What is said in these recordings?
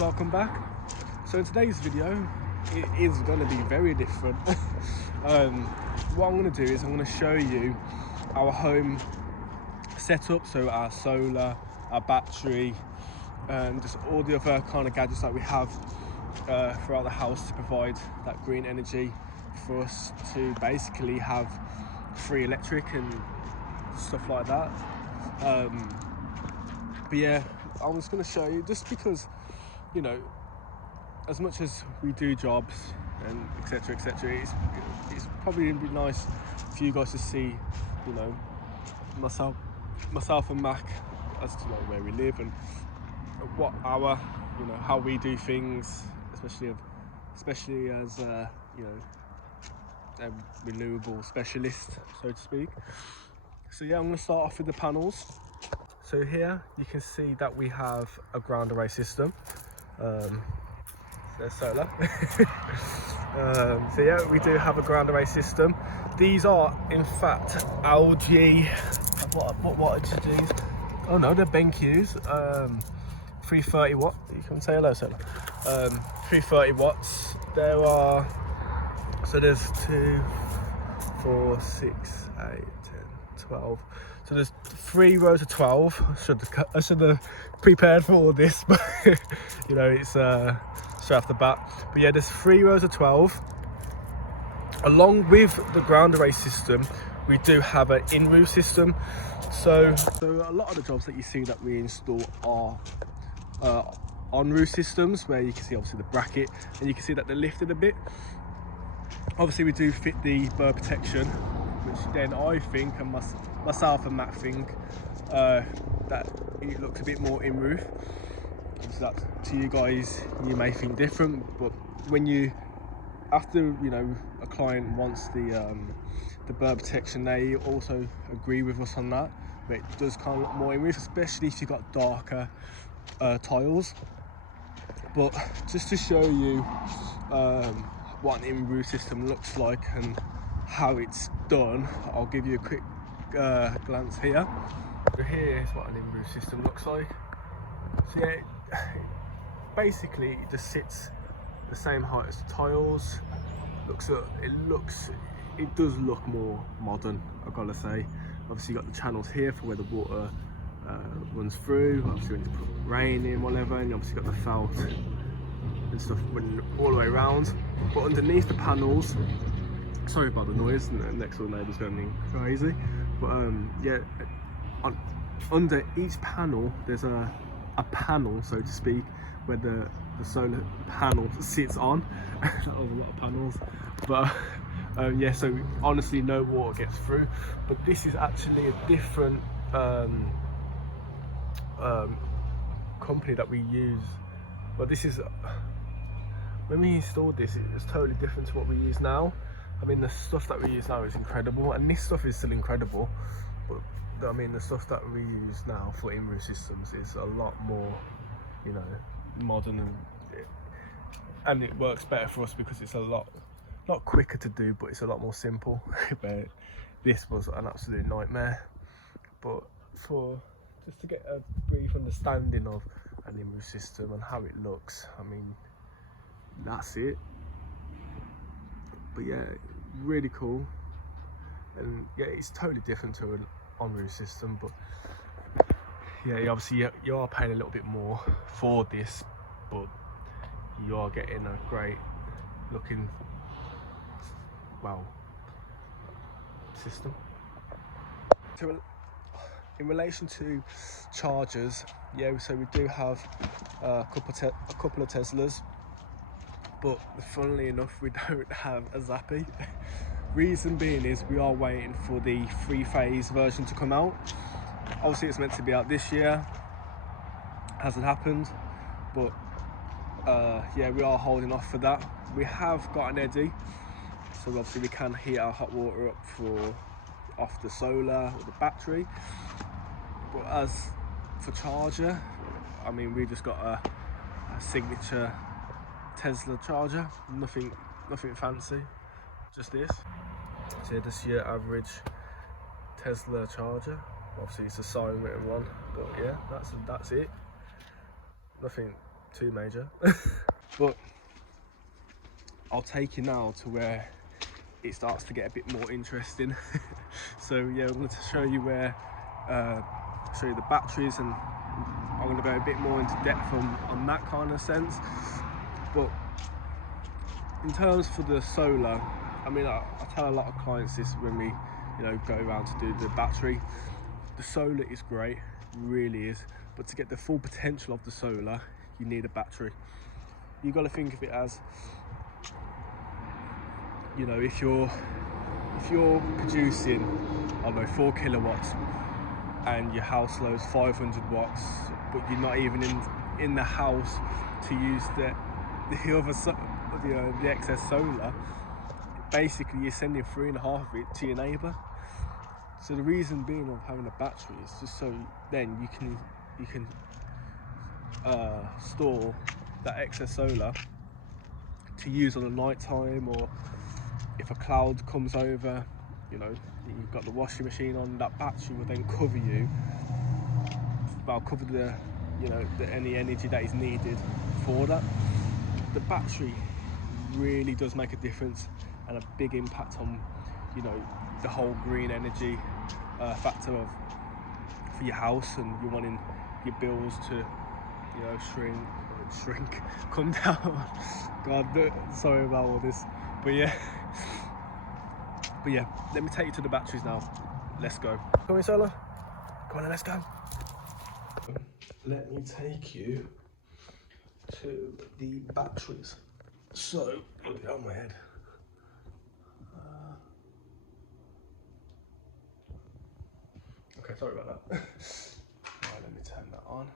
Welcome back. So in today's video, it is going to be very different. What I'm going to do is I'm going to show you our home setup, so our solar, our battery, and just all the other kind of gadgets that we have throughout the house to provide that green energy for us to basically have free electric and stuff like that. But yeah, I'm just going to show you, just because, you know, as much as we do jobs and etc, it's probably going to be nice for you guys to see, you know, myself and Mac as to like where we live and what our, you know, how we do things, especially as you know, a renewable specialist, so to speak. So yeah, I'm going to start off with the panels. So here you can see that we have a ground array system. There's solar. So yeah, we do have a ground array system. These are in fact LG, what wattage are these? Oh no, they're BenQs. 330 watt. You can say hello, solar. 330 watts. There are, so there's 2, 4, 6, 8, 10, 12. So there's 3 rows of 12. I should have prepared for all this, but you know, it's straight off the bat. But yeah, there's 3 rows of 12. Along with the ground array system, we do have an in-roof system. So a lot of the jobs that you see that we install are on-roof systems, where you can see obviously the bracket, and you can see that they're lifted a bit. Obviously we do fit the bird protection, which then I think, and myself and Matt think, that it looks a bit more in roof. So that, to you guys, you may think different, but when you, after, you know, a client wants the bird protection, they also agree with us on that. But it does kind of look more in roof, especially if you've got darker tiles. But just to show you what an in-roof system looks like and how it's done, I'll give you a quick glance here. So here is what an in-roof system looks like. So yeah, basically it just sits the same height as the tiles. It does look more modern, I've got to say. Obviously you've got the channels here for where the water runs through, obviously when you put rain in, whatever, and you obviously got the felt and stuff running all the way around. But underneath the panels, sorry about the noise, the next door neighbour's going crazy, but yeah, under each panel there's a panel, so to speak, where the solar panel sits on. That was a lot of panels, but yeah, so honestly no water gets through. But this is actually a different company that we use. But this is, when we installed this, it was totally different to what we use now. I mean, the stuff that we use now is incredible, and this stuff is still incredible, but I mean, the stuff that we use now for in-roof systems is a lot more, you know, modern, and it works better for us because it's a lot, not quicker to do, but it's a lot more simple. But this was an absolute nightmare. But just to get a brief understanding of an in-roof system and how it looks, I mean, that's it. But yeah, really cool, and yeah, it's totally different to an on-roof system. But yeah, obviously you are paying a little bit more for this, but you are getting a great looking, well, system. So in relation to chargers, yeah, so we do have a couple of Teslas, but funnily enough we don't have a Zappy. Reason being is we are waiting for the 3-phase version to come out. Obviously it's meant to be out this year, hasn't happened, but yeah, we are holding off for that. We have got an eddy, so obviously we can heat our hot water up off the solar or the battery. But as for charger, I mean, we just got a signature Tesla charger, nothing fancy, just this. So this is your average Tesla charger. Obviously it's a sign written one, but yeah, that's it. Nothing too major. But I'll take you now to where it starts to get a bit more interesting. So yeah, I'm going to show you where, show you the batteries, and I'm going to go a bit more into depth on that kind of sense. But in terms for the solar, I mean, I tell a lot of clients this when we, you know, go around to do the battery. The solar is great, really is, but to get the full potential of the solar, you need a battery. You've got to think of it as, you know, if you're producing, I don't know, 4 kilowatts and your house loads 500 watts, but you're not even in the house to use the excess solar, basically you're sending 3.5 of it to your neighbour. So the reason being of having a battery is just so then you can store that excess solar to use on a night time, or if a cloud comes over, you know, you've got the washing machine on, that battery will then cover you. Well, cover the, you know, any energy that is needed for that. The battery really does make a difference and a big impact on, you know, the whole green energy factor for your house, and you're wanting your bills to, you know, shrink, come down. God, sorry about all this, but yeah, let me take you to the batteries now. Let's go. Come on, solar. Come on, let's go. Let me take you to the batteries. So, put it on my head. Okay, sorry about that. Right, let me turn that on.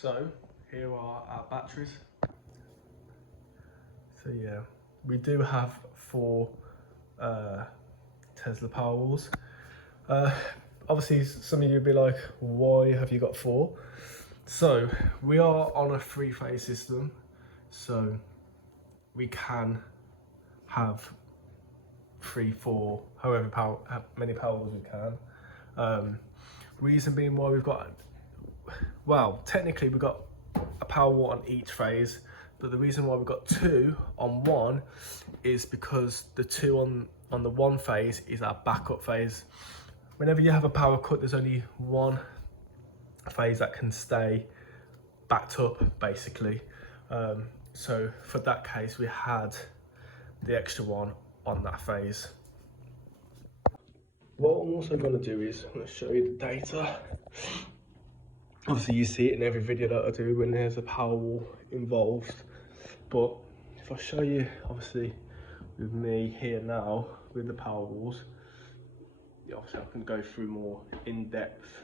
So, here are our batteries. So yeah, we do have 4 Tesla Powerwalls. Obviously, some of you will be like, why have you got 4? So, we are on a 3-phase system, so we can have 3, 4, however many Powerwalls we can. Reason being why we've got, well, technically we've got a Powerwall on each phase, but the reason why we've got 2 on one is because the 2 on the one phase is our backup phase. Whenever you have a power cut, there's only one phase that can stay backed up, basically. So for that case, we had the extra one on that phase. What I'm also going to do is I'm going to show you the data. Obviously you see it in every video that I do when there's a Powerwall involved, but if I show you, obviously with me here now with the Powerwalls, obviously I can go through more in depth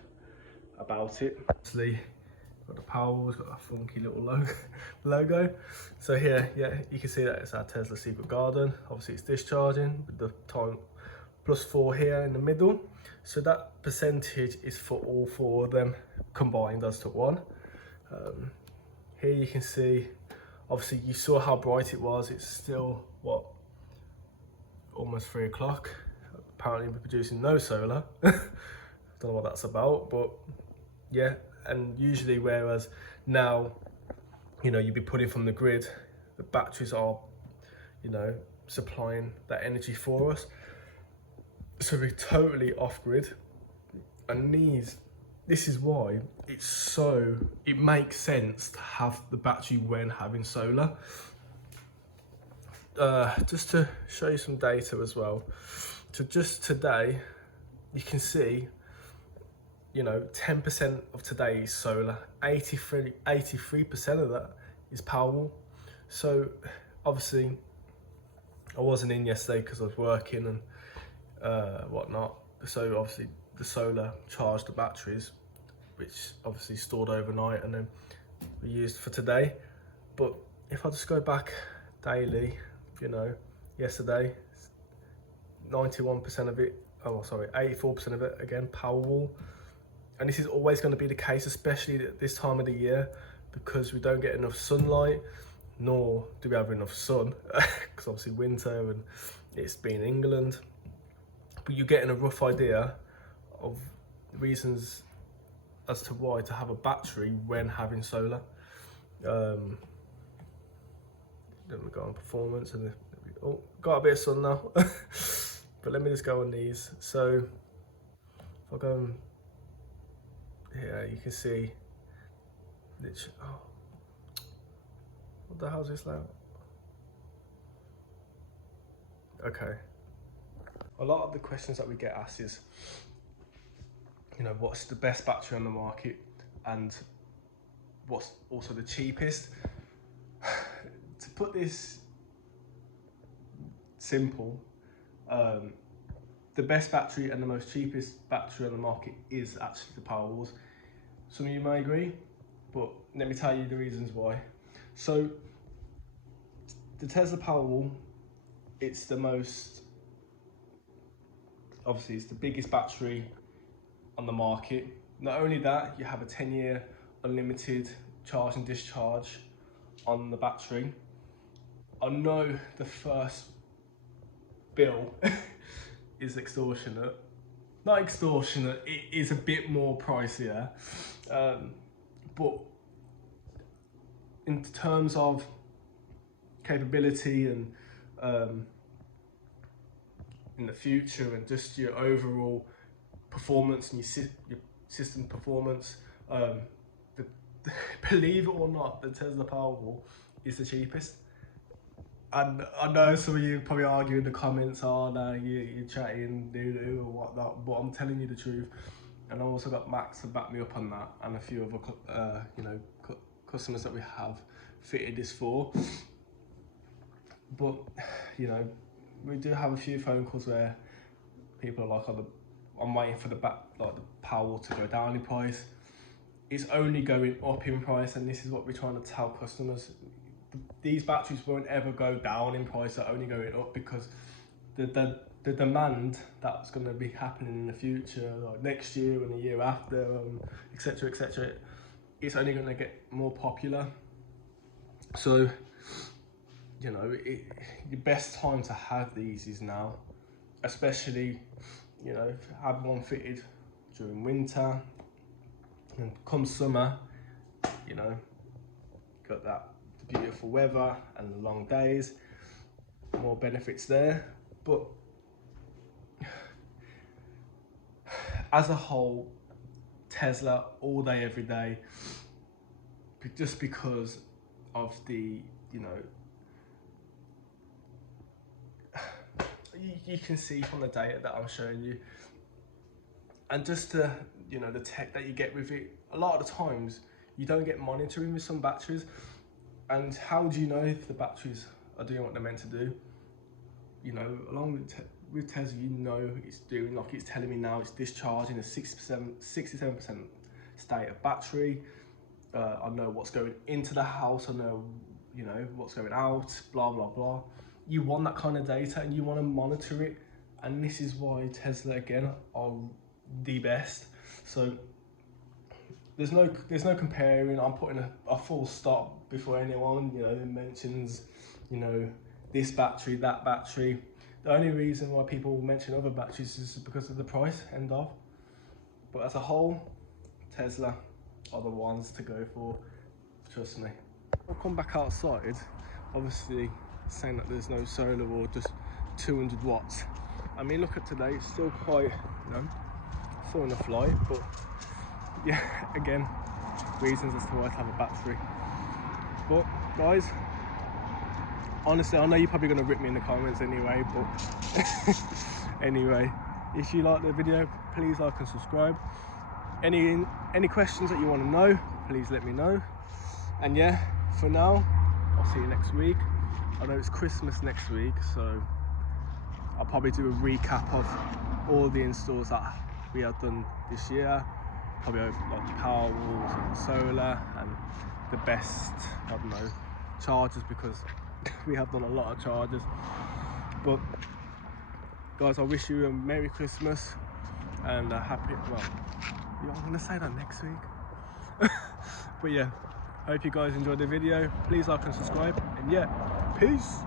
about it. Obviously got the Powerwalls, got a funky little logo. So here, yeah, you can see that it's our Tesla Secret Garden. Obviously it's discharging with the time +4 here in the middle. So that percentage is for all 4 of them combined as to one. Here you can see, obviously you saw how bright it was. It's still, what, almost 3 o'clock. Apparently we're producing no solar. Don't know what that's about, but yeah. And usually, whereas now, you know, you'd be putting from the grid, the batteries are, you know, supplying that energy for us. So we're totally off grid, and this is why it makes sense to have the battery when having solar. Just to show you some data as well. So just today, you can see, you know, 10% of today is solar, 83% of that is Powerwall. So obviously I wasn't in yesterday because I was working and whatnot. So obviously the solar charged the batteries, which obviously stored overnight and then we used for today. But if I just go back daily, you know, yesterday, 91% of it, 84% of it, again, Powerwall. And this is always going to be the case, especially at this time of the year, because we don't get enough sunlight, nor do we have enough sun, because obviously winter and it's been England. But you're getting a rough idea of the reasons as to why to have a battery when having solar. Then we go on performance, and oh, got a bit of sun now. But let me just go on these. So if I go on here, you can see literally, oh, what the hell's this layout? Okay. A lot of the questions that we get asked is, you know, what's the best battery on the market and what's also the cheapest? To put this simple, the best battery and the most cheapest battery on the market is actually the Powerwalls. Some of you may agree, but let me tell you the reasons why. So the Tesla Powerwall, it's the most, obviously it's the biggest battery on the market. Not only that, you have a 10-year unlimited charge and discharge on the battery. I know the first bill is extortionate. Not extortionate, it is a bit more pricier. But in terms of capability and in the future and just your overall performance and your system performance, believe it or not, the Tesla Powerwall is the cheapest. And I know some of you probably argue in the comments, oh no, you're chatting doo-doo or whatnot, but I'm telling you the truth. And I've also got Max to back me up on that, and a few other you know, customers that we have fitted this for. But you know, we do have a few phone calls where people are like, I'm waiting for the Powerwall to go down in price. It's only going up in price, and this is what we're trying to tell customers. These batteries won't ever go down in price, they're only going up because the demand that's going to be happening in the future, like next year and the year after, etc, etc, it's only going to get more popular. So, you know, the best time to have these is now, especially, you know, have one fitted during winter, and come summer, you know, got that beautiful weather and the long days, more benefits there. But as a whole, Tesla all day, every day, just because of the, you know, you can see from the data that I'm showing you, and just the, you know, the tech that you get with it. A lot of the times you don't get monitoring with some batteries, and how do you know if the batteries are doing what they're meant to do? You know, along with Tesla, you know it's doing, like it's telling me now it's discharging a 67% state of battery. I know what's going into the house, I know, you know, what's going out, blah blah blah. You want that kind of data and you want to monitor it, and this is why Tesla again are the best. So there's no comparing. I'm putting a full stop before anyone, you know, mentions, you know, this battery, that battery. The only reason why people mention other batteries is because of the price, end of. But as a whole, Tesla are the ones to go for, trust me. I'll come back outside, obviously saying that there's no solar or just 200 watts. I mean, look at today, it's still quite, you know, still in the flight, but yeah, again, reasons as to why to have a battery. But guys, honestly, I know you're probably going to rip me in the comments anyway, but anyway, if you like the video, please like and subscribe. Any questions that you want to know, please let me know. And yeah, for now, I'll see you next week. I know it's Christmas next week, so I'll probably do a recap of all the installs that we have done this year, probably over like the Powerwalls and the solar and the best, I don't know, chargers, because we have done a lot of chargers. But guys, I wish you a Merry Christmas and a happy, well, yeah, I'm gonna say that next week. But yeah, hope you guys enjoyed the video. Please like and subscribe, and yeah, peace.